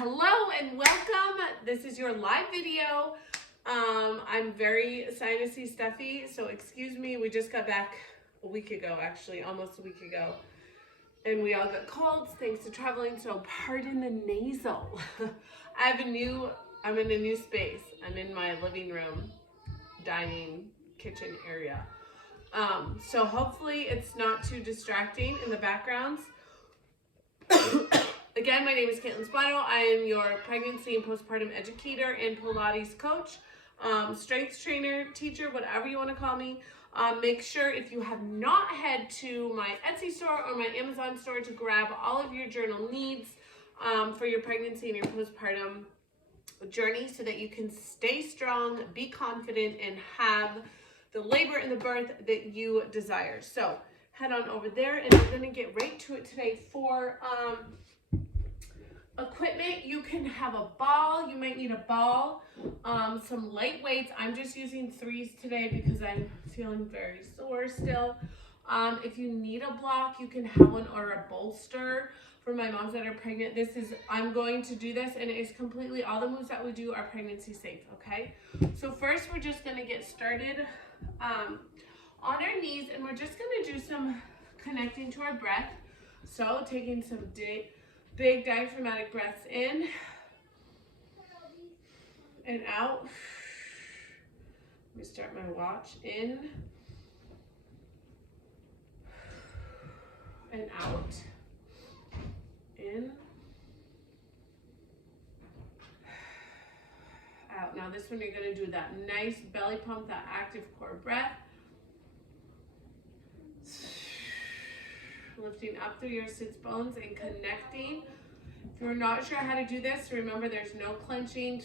Hello and welcome. This is your live video. I'm very sinusy stuffy, so excuse me. We just got back a week ago, actually, almost a week ago. And we all got colds thanks to traveling, so pardon the nasal. I'm in a new space. I'm in my living room, dining, kitchen area. So hopefully it's not too distracting in the backgrounds. Again, my name is Kaitlin Spano. I am your pregnancy and postpartum educator and Pilates coach, strength trainer, teacher, whatever you want to call me. Make sure if you have not head to my Etsy store or my Amazon store to grab all of your journal needs for your pregnancy and your postpartum journey so that you can stay strong, be confident, and have the labor and the birth that you desire. So head on over there, and we're going to get right to it today. For equipment, you can have a ball. You might need a ball, some light weights. I'm just using 3s today because I'm feeling very sore still. If you need a block, you can have one, or a bolster. For my moms that are pregnant, I'm going to do this, and it is completely, all the moves that we do are pregnancy safe, okay? So first, we're just going to get started on our knees, and we're just going to do some connecting to our breath. So taking some big diaphragmatic breaths in and out. Let me start my watch. In and out. In, out. Now this one, you're going to do that nice belly pump, that active core breath. Lifting up through your sits bones and connecting. If you're not sure how to do this, remember there's no clenching.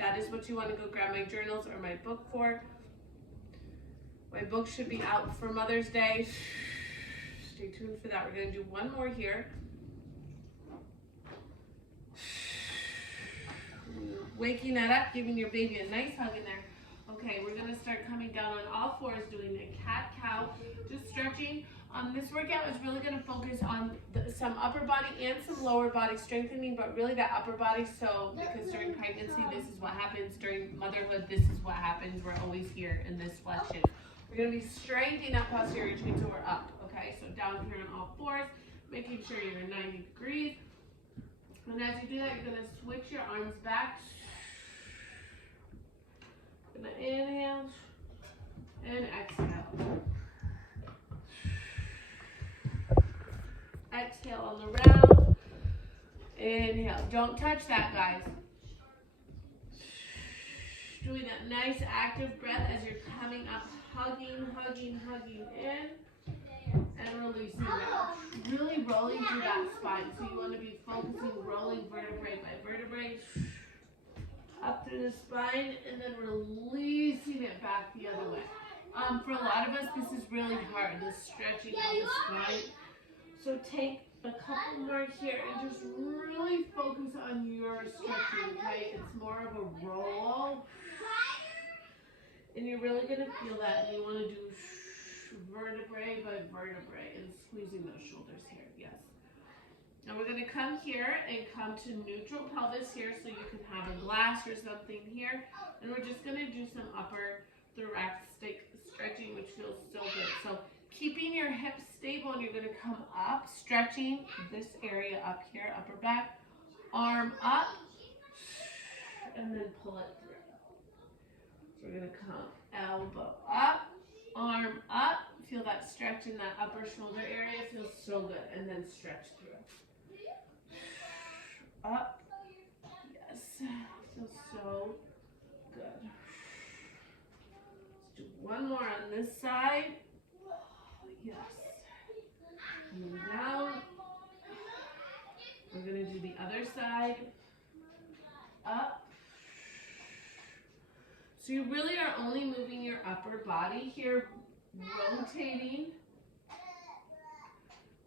That is what you want to go grab my journals or my book for. My book should be out for Mother's Day. Stay tuned for that. We're going to do one more here. Waking that up, giving your baby a nice hug in there. Okay, we're going to start coming down on all fours, doing a cat-cow, just stretching. This workout is really going to focus on some upper body and some lower body strengthening, but really that upper body. So because during pregnancy, this is what happens. During motherhood, this is what happens. We're always here in this flexion. We're going to be straightening that posterior chain, so we're up. Okay, so down here on all fours, making sure you're 90 degrees. And as you do that, you're going to switch your arms back. Going to inhale and exhale. Exhale on the round. Inhale. Don't touch that, guys. Doing that nice active breath as you're coming up, hugging, hugging, hugging in, and releasing down. Really rolling through that spine. So you want to be focusing, rolling vertebrae by vertebrae, up through the spine, and then releasing it back the other way. For a lot of us, this is really hard, the stretching of the spine. So take a couple more here and just really focus on your stretching, okay? It's more of a roll. And you're really going to feel that. And you want to do vertebrae by vertebrae and squeezing those shoulders here, yes. Now we're going to come here and come to neutral pelvis here, so you can have a glass or something here. And we're just going to do some upper thoracic stretching, which feels so good. So keeping your hips stable, and you're going to come up, stretching this area up here, upper back, arm up, and then pull it through. So we're going to come elbow up, arm up, feel that stretch in that upper shoulder area, feels so good, and then stretch through. Up, yes, feels so good. Let's do one more on this side. Yes. And then down. We're going to do the other side. Up. So you really are only moving your upper body here, rotating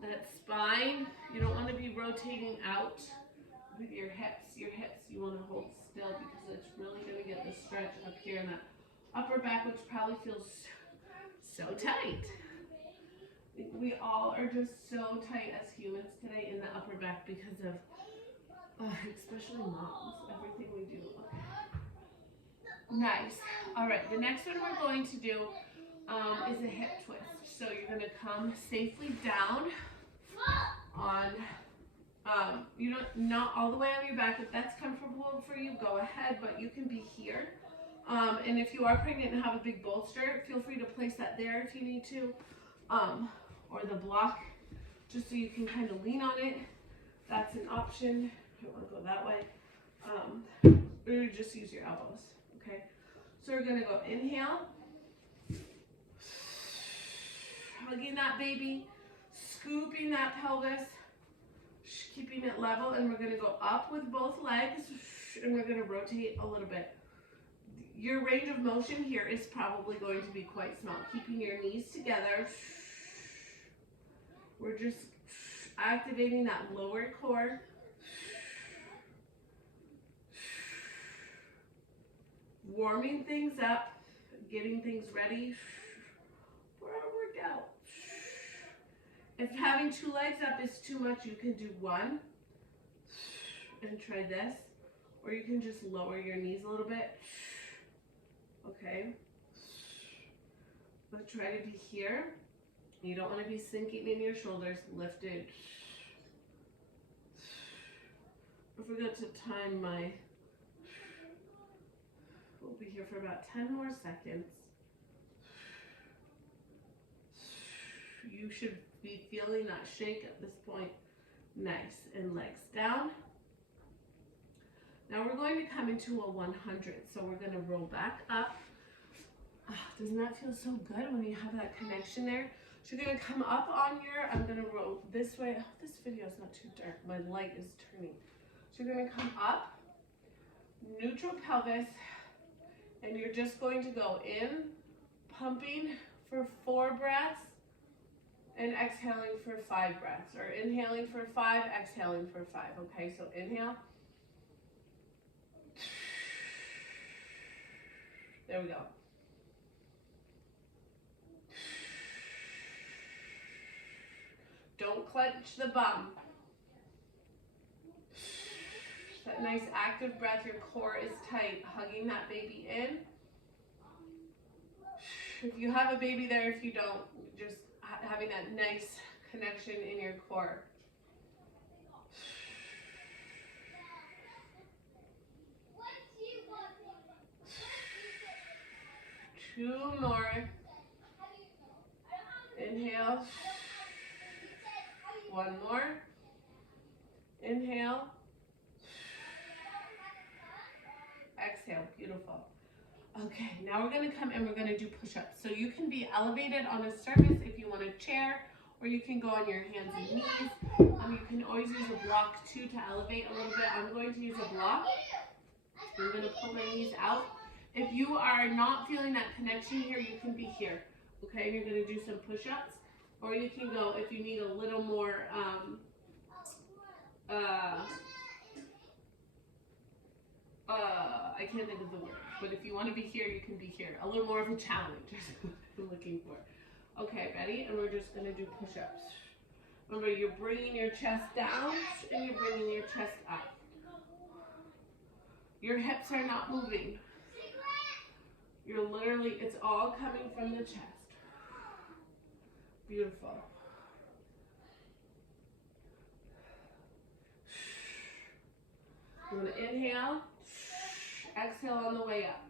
that spine. You don't want to be rotating out with your hips. Your hips you want to hold still, because it's really going to get the stretch up here in that upper back, which probably feels so tight. We all are just so tight as humans today in the upper back because of especially moms, everything we do. Okay. Nice. All right, the next one we're going to do is a hip twist. So you're going to come safely down on, you don't, not all the way on your back. If that's comfortable for you, go ahead, but you can be here. And if you are pregnant and have a big bolster, feel free to place that there if you need to, or the block, just so you can kind of lean on it. That's an option. I don't want to go that way. Or just use your elbows, okay? So we're going to go inhale, hugging that baby, scooping that pelvis, keeping it level, and we're going to go up with both legs, and we're going to rotate a little bit. Your range of motion here is probably going to be quite small. Keeping your knees together. We're just activating that lower core. Warming things up, getting things ready for our workout. If having two legs up is too much, you can do one and try this, or you can just lower your knees a little bit. Okay, but try to be here. You don't want to be sinking in your shoulders, lifted. I forgot to time my, we'll be here for about 10 more seconds. You should be feeling that shake at this point. Nice, and legs down. Now we're going to come into a 100, so we're going to roll back up. Doesn't that feel so good when you have that connection there? So you're going to come up on your, I'm going to roll this way. Oh, this video is not too dark. My light is turning. So you're going to come up, neutral pelvis, and you're just going to go in, pumping for 4 breaths, and exhaling for 5 breaths, or inhaling for 5, exhaling for 5. Okay, so inhale. There we go. Don't clench the bum. That nice active breath, your core is tight, hugging that baby in. If you have a baby there, if you don't, just having that nice connection in your core. Two more. Inhale. One more. Inhale. Exhale. Beautiful. Okay, now we're going to come and we're going to do push-ups. So you can be elevated on a surface if you want a chair, or you can go on your hands and knees. You can always use a block too to elevate a little bit. I'm going to use a block. I'm going to pull my knees out. If you are not feeling that connection here, you can be here. Okay, and you're going to do some push-ups. Or you can go, if you need a little more, I can't think of the word, but if you want to be here, you can be here. A little more of a challenge is what I'm looking for. Okay, ready? And we're just going to do push-ups. Remember, you're bringing your chest down and you're bringing your chest up. Your hips are not moving. You're literally, it's all coming from the chest. Beautiful. You're going to inhale, exhale on the way up.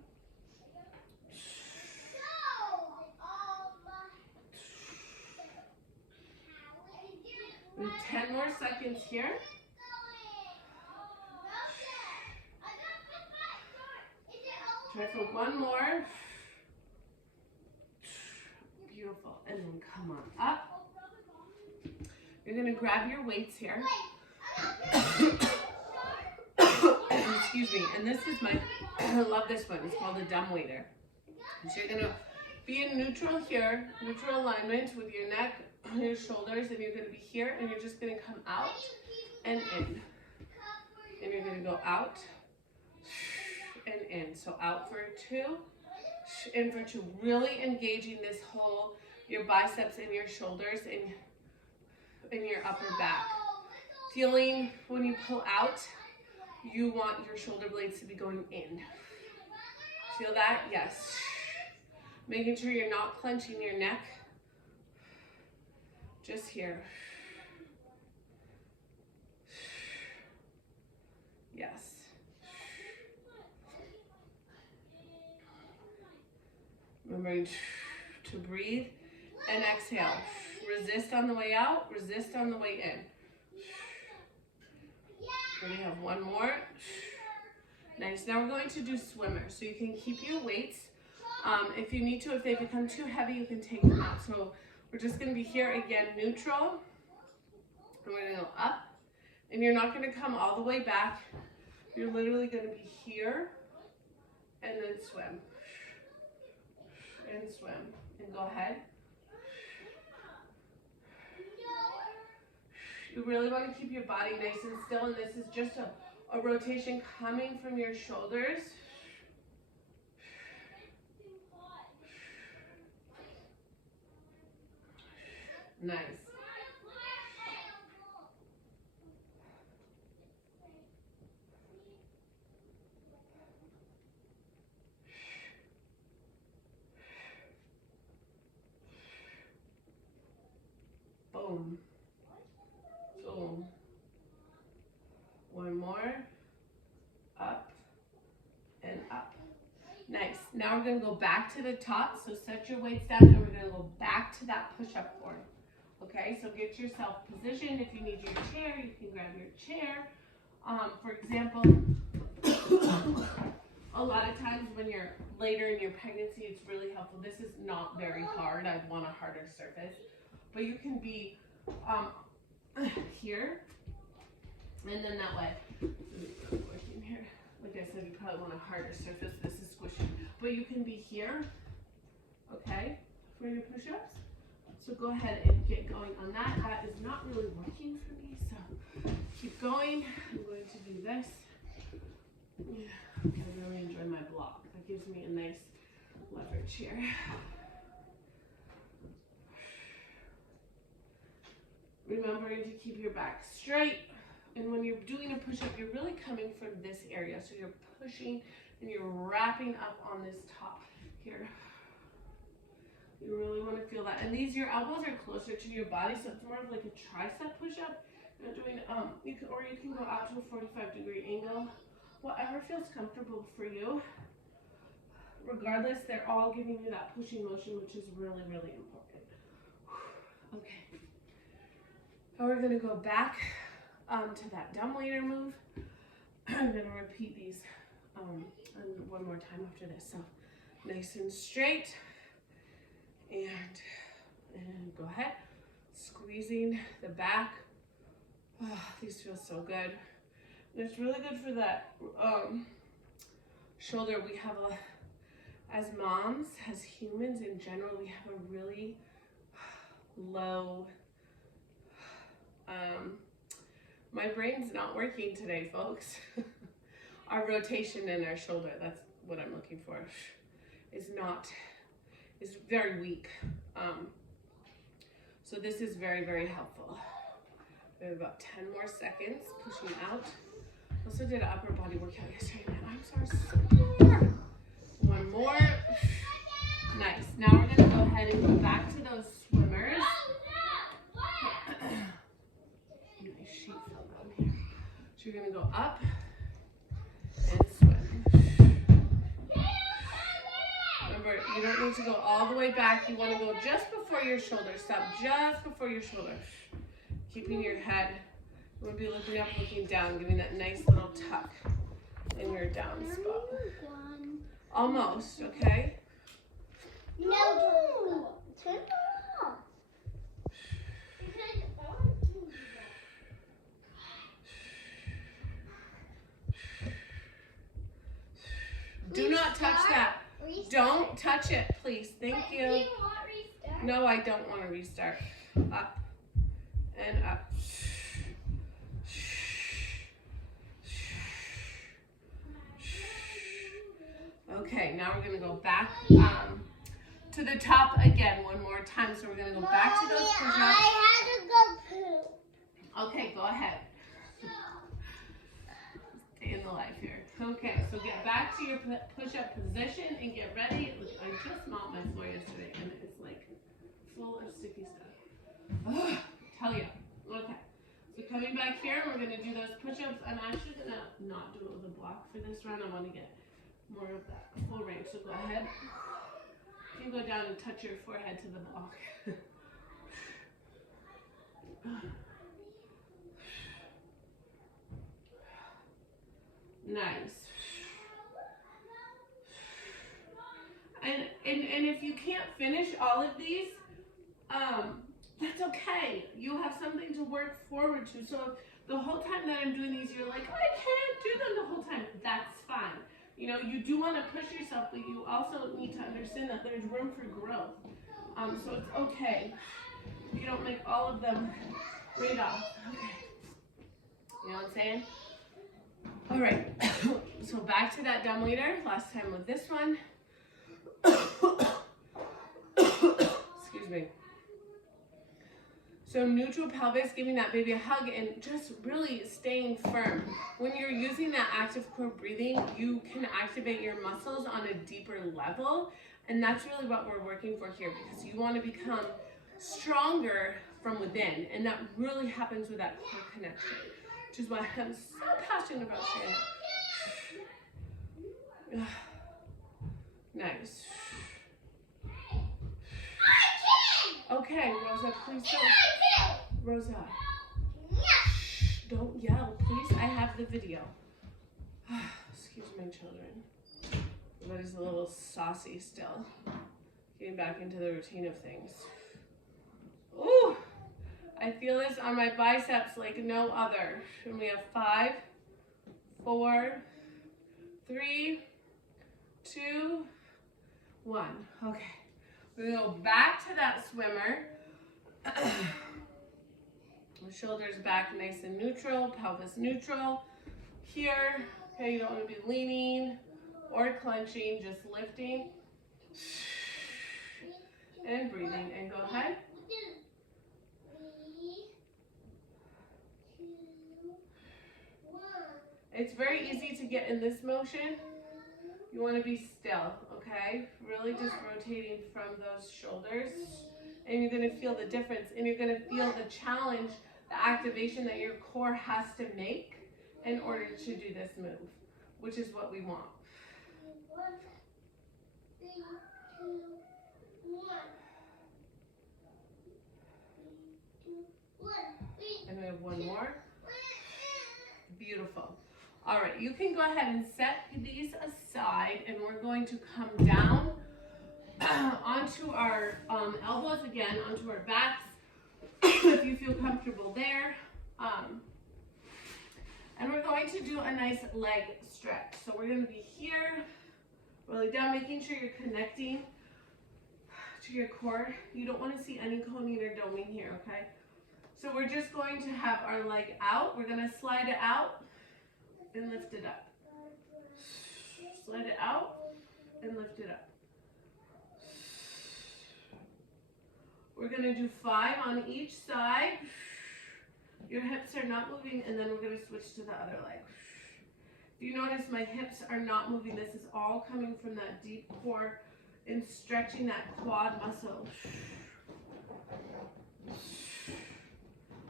We have 10 more seconds here. Try for one more. Beautiful. And then come on up. You're going to grab your weights here. Excuse me. And this is my, I love this one. It's called a dumb waiter. So you're going to be in neutral here, neutral alignment with your neck on your shoulders, and you're going to be here, and you're just going to come out and in. And you're going to go out and in. So out for 2, in for 2. Really engaging this whole, your biceps and your shoulders and your upper back. Feeling when you pull out, you want your shoulder blades to be going in. Feel that? Yes. Making sure you're not clenching your neck. Just here. Yes. Remembering to breathe and exhale. Resist on the way out, resist on the way in. And we have one more. Nice. Now we're going to do swimmers. So you can keep your weights. If you need to, if they become too heavy, you can take them out. So we're just going to be here again, neutral. And we're going to go up. And you're not going to come all the way back. You're literally going to be here and then swim. And swim. And go ahead. You really want to keep your body nice and still, and this is just a rotation coming from your shoulders. Nice. Boom. Boom. One more. Up and up. Nice. Now we're going to go back to the top. So set your weights down and we're going to go back to that push-up form. Okay, so get yourself positioned. If you need your chair, you can grab your chair. For example, a lot of times when you're later in your pregnancy, it's really helpful. This is not very hard. I want a harder surface. But you can be here, and then that way. Working here. Like I said, you probably want a harder surface. This is squishy. But you can be here, okay, for your push-ups. So go ahead and get going on that. That is not really working for me, so keep going. I'm going to do this. I really enjoy my block. That gives me a nice leverage here. Remembering to keep your back straight. And when you're doing a push-up, you're really coming from this area. So you're pushing and you're wrapping up on this top here. You really want to feel that. And your elbows are closer to your body, so it's more of like a tricep push-up. You're doing, you can go out to a 45-degree angle. Whatever feels comfortable for you. Regardless, they're all giving you that pushing motion, which is really, really important. Okay. Now we're going to go back to that dumbwaiter move. I'm going to repeat these one more time after this. So nice and straight. And go ahead. Squeezing the back. Oh, these feel so good. And it's really good for that shoulder. We have as moms, as humans in general, we have a really low, my brain's not working today, folks. Our rotation in our shoulder, that's what I'm looking for, is very weak. So this is very, very helpful. We have about 10 more seconds, pushing out. Also did an upper body workout yesterday. My arms are so sore. One more. Nice. Now we're going to go ahead and go back to those swimmers. Nice sheet fell down here. So you're going to go up and swim. Remember, you don't need to go all the way back. You want to go just before your shoulder. Stop just before your shoulder. Keeping your head. You want to be looking up, looking down, giving that nice little tuck in your down spot. Almost, okay? No, turn it off. Do not touch that. Restart. Don't touch it, please. Thank you. Do you want restart? No, I don't want to restart. Up and up. Okay, now we're going to go back to the top again one more time. So we're going to go back to those push-ups. I had to go poo. Okay, go ahead. Stay in alive here. Okay, so get back to your push-up position and get ready. Look, I just mopped my floor yesterday and it's like full of sticky stuff. Ugh, tell you. Okay, so coming back here, we're gonna do those push-ups. I'm actually gonna not do it with a block for this round. I want to get more of that full range. So go ahead. You can go down and touch your forehead to the block. Nice. And if you can't finish all of these, that's okay. You have something to work forward to. So if the whole time that I'm doing these, you're like, I can't do them the whole time. That's fine. You know, you do want to push yourself, but you also need to understand that there's room for growth. So it's okay if you don't make all of them right off. Okay. You know what I'm saying? All right. So back to that dumb waiter. Last time with this one. Excuse me. So neutral pelvis, giving that baby a hug and just really staying firm. When you're using that active core breathing, you can activate your muscles on a deeper level. And that's really what we're working for here, because you want to become stronger from within. And that really happens with that core connection, which is why I'm so passionate about sharing it. Nice. Okay, Rosa, please don't. Rosa, shh, don't yell, please. I have the video. Excuse my children. Everybody's a little saucy still. Getting back into the routine of things. Ooh, I feel this on my biceps like no other. And we have 5, 4, 3, 2, 1. Okay. We're going to go back to that swimmer. The shoulders back nice and neutral, pelvis neutral. Here, okay, you don't want to be leaning or clenching, just lifting and breathing. And go ahead. It's very easy to get in this motion. You want to be still, okay? Really just rotating from those shoulders. And you're going to feel the difference. And you're going to feel the challenge, the activation that your core has to make in order to do this move, which is what we want. 3, 2, 1. And we have one more. Beautiful. All right, you can go ahead and set these aside, and we're going to come down onto our elbows again, onto our backs, if you feel comfortable there. And we're going to do a nice leg stretch. So we're going to be here, really down, making sure you're connecting to your core. You don't want to see any coning or doming here, okay? So we're just going to have our leg out. We're going to slide it out and lift it up. Slide it out and lift it up. We're going to do 5 on each side. Your hips are not moving, and then we're going to switch to the other leg. If you notice, my hips are not moving. This is all coming from that deep core and stretching that quad muscle.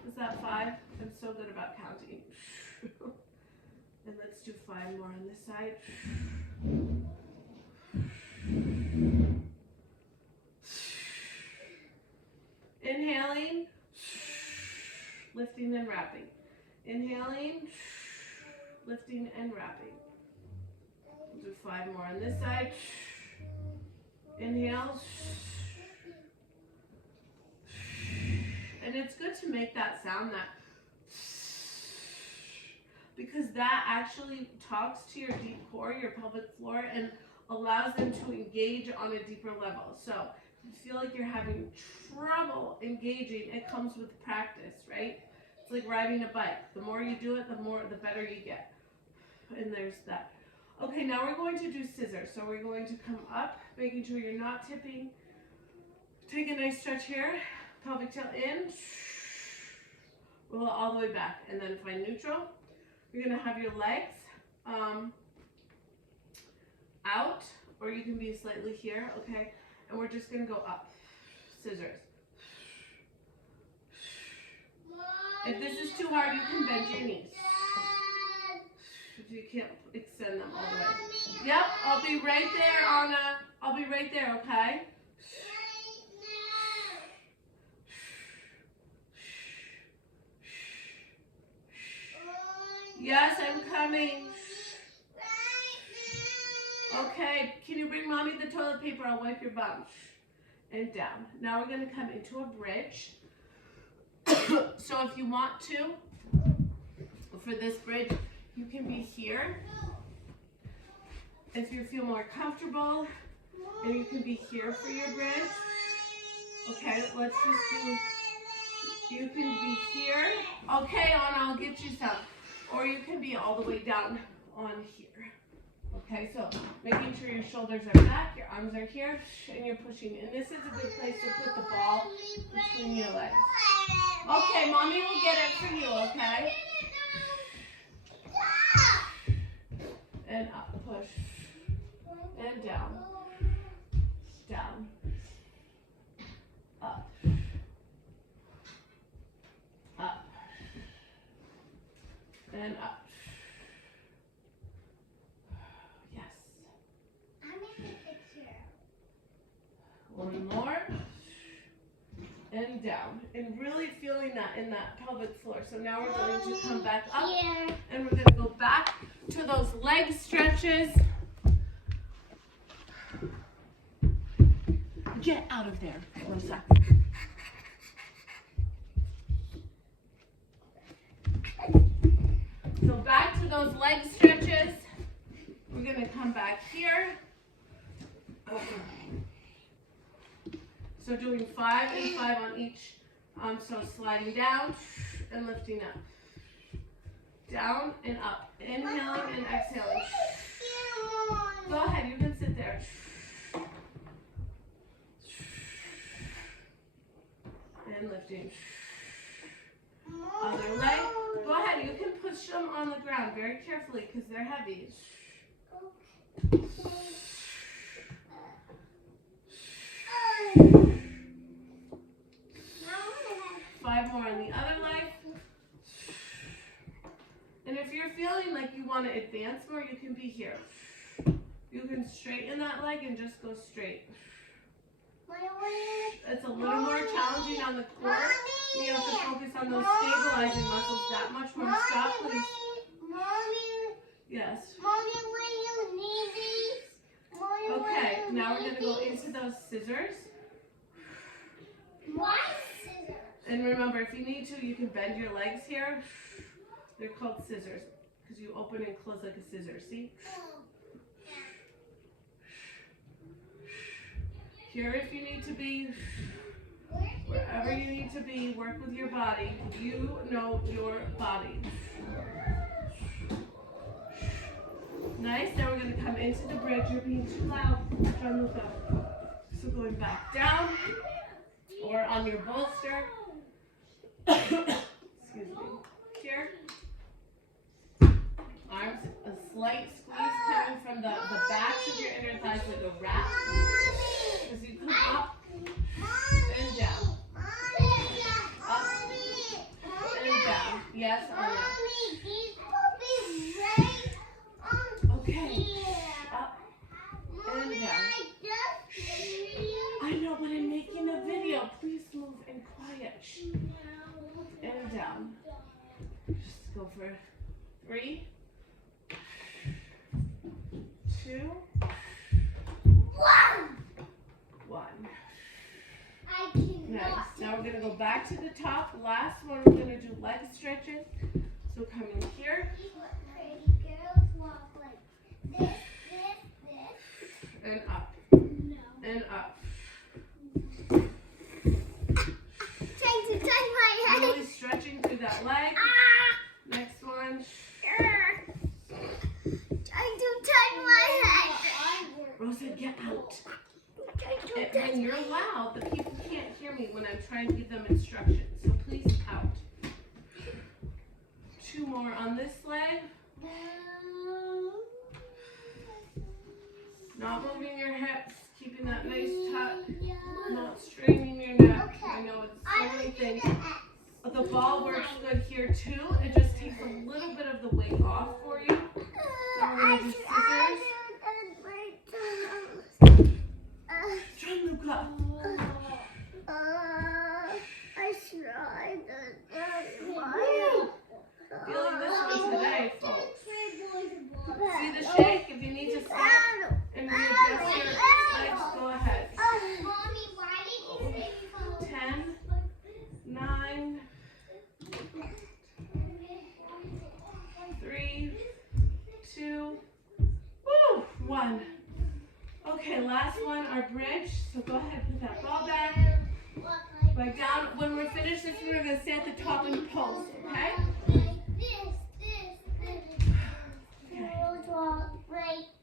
Is that 5? I'm so good about counting. And let's do 5 more on this side. Inhaling, lifting and wrapping. Inhaling, lifting and wrapping. We'll do 5 more on this side. Inhale. And it's good to make that sound, that, because that actually talks to your deep core, your pelvic floor, and allows them to engage on a deeper level. So if you feel like you're having trouble engaging, it comes with practice, right? It's like riding a bike. The more you do it, the better you get. And there's that. Okay, now we're going to do scissors. So we're going to come up, making sure you're not tipping. Take a nice stretch here. Pelvic tail in. Roll it all the way back. And then find neutral. You're going to have your legs out, or you can be slightly here, okay? And we're just gonna go up. Scissors. If this is too hard, you can bend your knees. If you can't extend them all the way. Yep, I'll be right there, Anna. I'll be right there, okay? Yes, I'm coming. Okay, can you bring mommy the toilet paper? I'll wipe your bum. And down. Now we're going to come into a bridge. So if you want to, for this bridge, you can be here. If you feel more comfortable, and you can be here for your bridge. Okay, let's just do, you can be here. Okay, Anna, I'll get you some. Or you can be all the way down on here. Okay, so making sure your shoulders are back, your arms are here, and you're pushing. And this is a good place to put the ball between your legs. Okay, mommy will get it for you, okay? And up, push. And down. Down. Up. Up. And up. Yes. I'm making a picture. One more. And down. And really feeling that in that pelvic floor. So now we're going to come back up. Here. And we're going to go back to those leg stretches. Get out of there, Rosa. So back to those leg stretches. We're going to come back here. So doing 5 and 5 on each. So sliding down and lifting up. Down and up. Inhaling and exhaling. Go ahead, you can sit there. And lifting. Other leg. Go ahead, you can push them on the ground very carefully because they're heavy. 5 more on the other leg. And if you're feeling like you want to advance more, you can be here. You can straighten that leg and just go straight. It's a little more challenging on the core. You have to focus on those stabilizing muscles that much more. Stop, please. Yes. Mommy, when you need these? Okay, now we're going to go into those scissors. What? Scissors. And remember, if you need to, you can bend your legs here. They're called scissors because you open and close like a scissor. See? Here if you need to be, wherever you need to be, work with your body. You know your body. Nice, now we're going to come into the bridge. You're being too loud. Try and look up. So going back down or on your bolster. Excuse me. Here. Arms, a slight squeeze coming from the backs of your inner thighs like a wrap. As you come up and down. Up and down. Yes, Anna. Okay. Up and down. I know, but I'm making a video. Please move and quiet. And down. Just go for 3, 2, 1. Nice. Now we're going to go back to the top. Last one, we're going to do leg stretches. So come in here. And up. And up. Trying to touch my head. Really stretching through that leg. Next one. Trying to touch my head. Rosa, get out. And you're loud, but people can't hear me when I'm trying to give them instructions. So please out. 2 more on this leg. Not moving your hips, keeping that nice tuck, not straining your neck. I know it's so many things. But the ball works good here too. It just takes a little bit of the weight off for you. Then we're going to do scissors. Gianluca. Feeling this one today, folks. See the shake? If you need to stop and readjust your legs, go ahead. 10, 9, 3, 2, 1. Okay, last one, our bridge. So go ahead, put that ball back. Back down. When we're finished this, we're going to stay at the top and pulse, okay?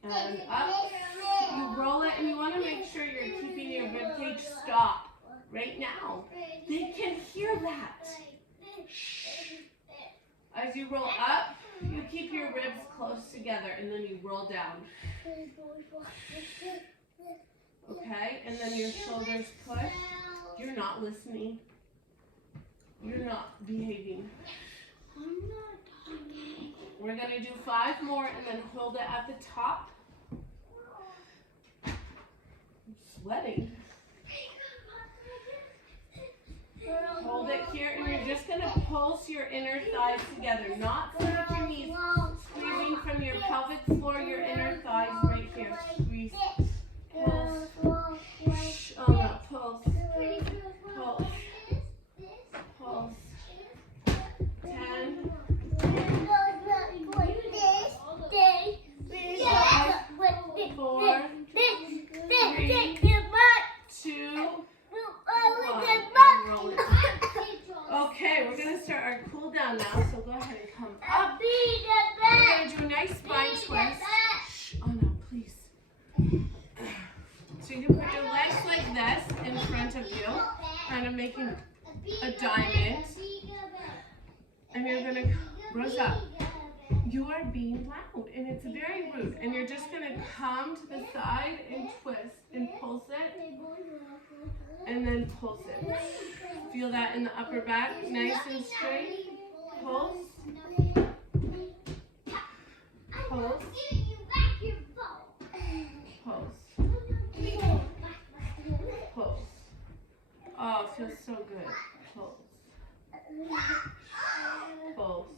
And up. You roll it, and you want to make sure you're keeping your rib cage stop right now. They can hear that. As you roll up, you keep your ribs close together, and then you roll down. Okay, and then your shoulders push. You're not listening. You're not behaving. I'm not talking. We're going to do 5 more and then hold it at the top. I'm sweating. Hold it here, and you're just going to pulse your inner thighs together, not so that your knees squeezing from your pelvic floor, your inner thighs right here. Squeeze, pulse, oh no, pulse, pulse, pulse. 10, 4, 3, 2, okay, we're going to start our cool down now, so go ahead and come up. We're going to do a nice spine twist. Shh, oh no, please. So you can put your legs like this in front of you, kind of making a diamond. And you're going to, Rosa, you are being loud, and it's very rude. And you're just going to come to the side and twist and pulse it. And then pulse it. Feel that in the upper back, nice and straight. Pulse. Pulse. Pulse. Pulse. Oh, it feels so good. Pulse. Pulse.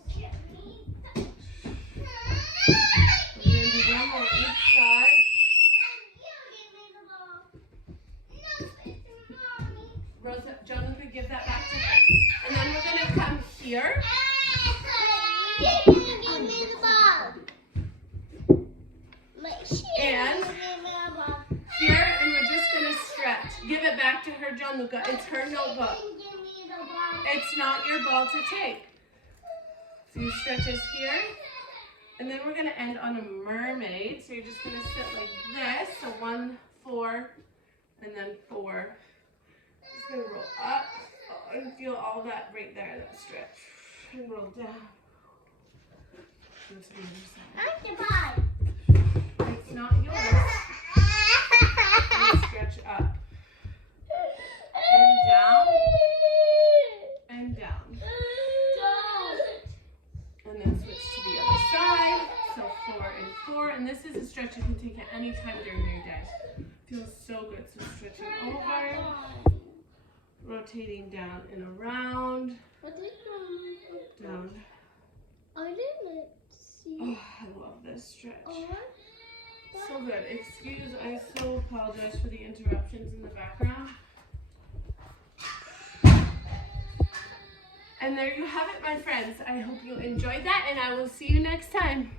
We're going to do one more each side. Rosa, Jonathan, give that back to her. And then we're going to come here. And here, and we're just going to stretch. Give it back to her, Gianluca. It's her notebook. It's not your ball to take. So you stretch us here. And then we're going to end on a mermaid. So you're just going to sit like this. So 1, 4, and then 4. Just going to roll up. Oh, and feel all that right there, that stretch. And roll down. It's not yours. And stretch up. And down. And down. And then switch to the other side. So 4 and 4. And this is a stretch you can take at any time during your day. Feels so good. So stretching over. Rotating down and around. Down. I didn't see. Oh, I love this stretch. So good. Excuse, I so apologize for the interruptions in the background. And there you have it, my friends. I hope you enjoyed that, and I will see you next time.